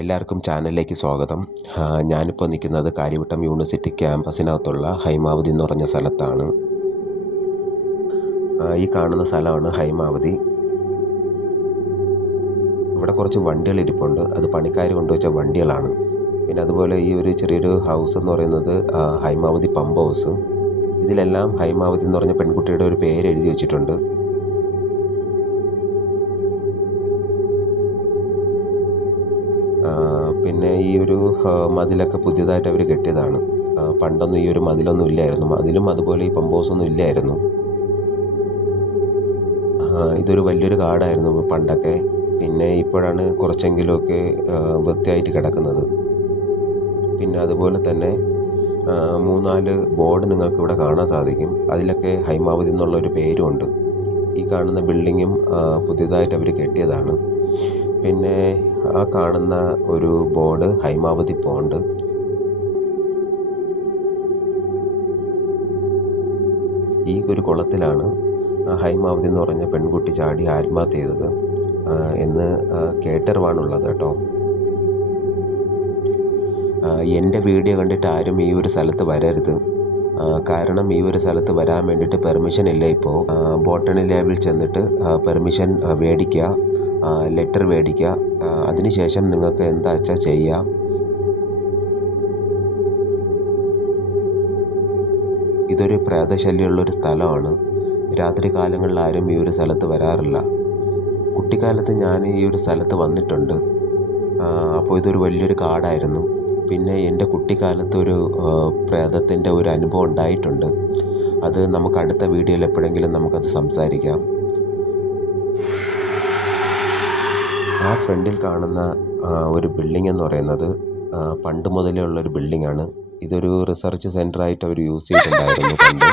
എല്ലാവർക്കും ചാനലിലേക്ക് സ്വാഗതം. ഞാനിപ്പോൾ നിൽക്കുന്നത് കാര്യവട്ടം യൂണിവേഴ്സിറ്റി ക്യാമ്പസിനകത്തുള്ള ഹൈമാവതി എന്ന് പറഞ്ഞ സ്ഥലത്താണ്. ഈ കാണുന്ന സ്ഥലമാണ് ഹൈമാവതി. ഇവിടെ കുറച്ച് വണ്ടികൾ ഇരിപ്പുണ്ട്. അത് പണിക്കാർ കൊണ്ടുവച്ച വണ്ടികളാണ്. പിന്നെ അതുപോലെ ഈ ഒരു ചെറിയൊരു ഹൗസ് എന്ന് പറയുന്നത് ഹൈമാവതി പമ്പ് ഹൗസ്. ഇതിലെല്ലാം ഹൈമാവതി എന്ന് പറഞ്ഞ പെൺകുട്ടിയുടെ ഒരു പേര് എഴുതി വെച്ചിട്ടുണ്ട്. പിന്നെ ഈ ഒരു മതിലൊക്കെ പുതിയതായിട്ട് അവർ കെട്ടിയതാണ്. പണ്ടൊന്നും ഈ ഒരു മതിലൊന്നും ഇല്ലായിരുന്നു. മതിലും അതുപോലെ ഈ പമ്പ് ഹൗസൊന്നും ഇല്ലായിരുന്നു. ഇതൊരു വലിയൊരു കാടായിരുന്നു പണ്ടൊക്കെ. പിന്നെ ഇപ്പോഴാണ് കുറച്ചെങ്കിലുമൊക്കെ വൃത്തിയായിട്ട് കിടക്കുന്നത്. പിന്നെ അതുപോലെ തന്നെ 3-4 ബോർഡ് നിങ്ങൾക്ക് ഇവിടെ കാണാൻ സാധിക്കും. അതിലൊക്കെ ഹൈമാവതി എന്നുള്ളൊരു പേരുമുണ്ട്. ഈ കാണുന്ന ബിൽഡിങ്ങും പുതിയതായിട്ട് അവർ കെട്ടിയതാണ്. പിന്നെ ആ കാണുന്ന ഒരു ബോർഡ് ഹൈമാവതി പോണ്ട്. ഈ ഒരു കുളത്തിലാണ് ഹൈമാവതി എന്ന് പറഞ്ഞ പെൺകുട്ടി ചാടി ആത്മഹത്യ ചെയ്തത് എന്ന് കേട്ടറിവാണുള്ളത് കേട്ടോ. എൻ്റെ വീഡിയോ കണ്ടിട്ട് ആരും ഈ ഒരു സ്ഥലത്ത് വരരുത്. കാരണം ഈ ഒരു സ്ഥലത്ത് വരാൻ വേണ്ടിയിട്ട് പെർമിഷൻ ഇല്ല. ഇപ്പോൾ ബോട്ടണി ലാബിൽ ചെന്നിട്ട് പെർമിഷൻ മേടിക്കുക, ലെറ്റർ മേടിക്കുക. അതിനുശേഷം നിങ്ങൾക്ക് എന്താ വെച്ചാൽ ചെയ്യാം. ഇതൊരു പ്രേതശല്യമുള്ളൊരു സ്ഥലമാണ്. രാത്രി കാലങ്ങളിൽ ആരും ഈ ഒരു സ്ഥലത്ത് വരാറില്ല. കുട്ടിക്കാലത്ത് ഞാൻ ഈ ഒരു സ്ഥലത്ത് വന്നിട്ടുണ്ട്. അപ്പോൾ ഇതൊരു വലിയൊരു കാടായിരുന്നു. പിന്നെ എൻ്റെ കുട്ടിക്കാലത്ത് ഒരു പ്രേതത്തിൻ്റെ ഒരു അനുഭവം ഉണ്ടായിട്ടുണ്ട്. അത് നമുക്ക് അടുത്ത വീഡിയോയിൽ എപ്പോഴെങ്കിലും നമുക്കത് സംസാരിക്കാം. ആ ഫ്രണ്ടിൽ കാണുന്ന ഒരു ബിൽഡിംഗ് എന്ന് പറയുന്നത് പണ്ട് മുതലേ ഉള്ളൊരു ബിൽഡിംഗാണ്. ഇതൊരു റിസർച്ച് സെൻ്ററായിട്ട് അവർ യൂസ് ചെയ്തിട്ടുണ്ടായിരുന്നു പണ്ട്.